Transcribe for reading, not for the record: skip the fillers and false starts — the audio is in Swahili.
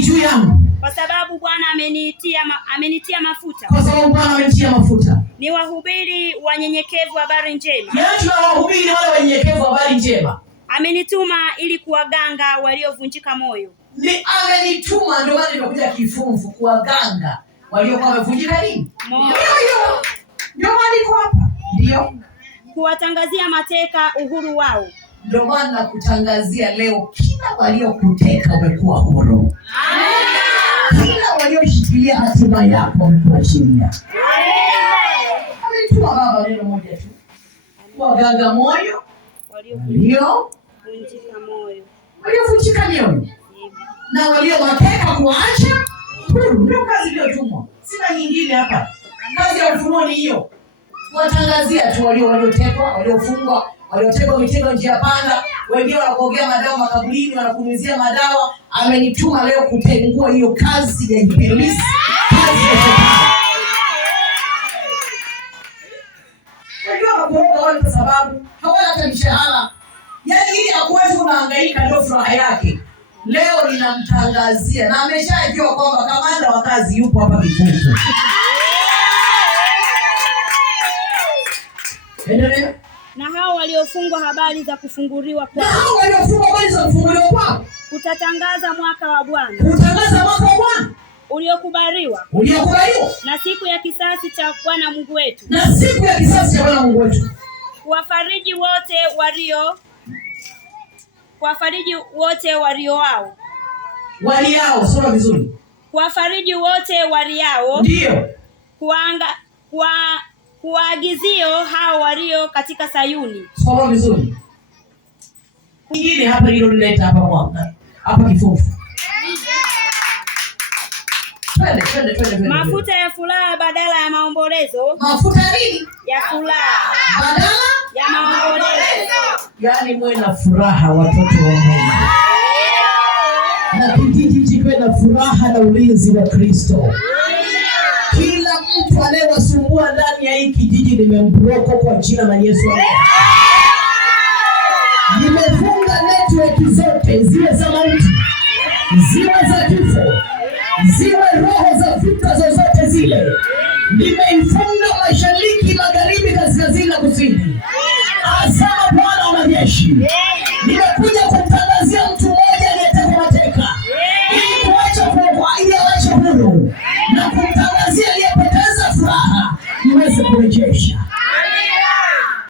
juu yangu. Kwa sababu Bwana amenitia mafuta. Kwa sababu Bwana amenitia mafuta. Ni wahubiri wanyenyekevu habari njema. Yaani wahubiri wale wanyenyekevu habari njema. Amenituma ili kuwaganga waliovunjika moyo. Ni amenituma ndio maana nimekuja kifunfu kuwaganga waliokuwa wamevunjika nini? Moyo. Ndio maana niko hapa. Ndio. Kuwatangazia mateka uhuru wao. Ndio maana nakutangazia leo kila waliokuteka umekuwa huru. Amen. Kila walioshikilia hatima yako umekuachilia. Amen. Amenituma Baba neno moja tu. Kuwaganga moyo waliovunjika moyo. Waliovunjika mioyo. Na walio mateka kuacha huru. Ndio kazi iliyotumwa. Sina nyingine hapa. Kazi ya ufunuo ni hiyo. Kuwatangazia tu waliotekwa, waliofungwa, waliotekwa mitego njia panda, wengine wanapokea madawa makaburini, wanakumizia madawa. Amenituma leo kutengua hiyo kazi ya ibilisi, kazi ya shetani. Wengine wanakoroga wale kwa sababu hawana hata mshahara. Yaani ili akuwezi unahangaika ndio furaha yake. Leo ninamtangazia na ameshajua kwamba kamanda wa kazi yupo hapa Kifunfu. Endelea. Na hao waliofungwa habari za kufunguliwa kwao. Na hao waliofungwa habari za kufunguliwa kwao. Kutatangaza mwaka wa Bwana. Kutangaza mwaka wa Bwana. Uliokubaliwa. Na siku ya kisasi cha Bwana Mungu wetu. Na siku ya kisasi cha Bwana Mungu wetu. Kuwafariji wote waliao. Waliao, soma vizuri. Kuwafariji wote waliao. Ndio. Kuwaagizio hao walio katika Sayuni. Soma vizuri. Mwingine hapa hilo nileta hapa mwaka. Hapa Kifunfu. Twende. Mafuta ya furaha badala ya maombolezo. Mafuta nini? Ya furaha badala ya maombolezo. Yaani mwe na furaha watoto wa Mungu. Na kijiji kiwe na furaha na ulinzi wa Kristo. Kila mtu anayewasumbua ndani ya hii kijiji nimembroko kwa jina la Yesu. Nimefunga network zote, ziwe za mauti, ziwe za kifo, ziwe roho za vita zozote zile. Nimeifunga mashariki, magharibi, kaskazini na kusini. Asema Bwana wa majeshi. Nimekuja kumtangazia mtu mmoja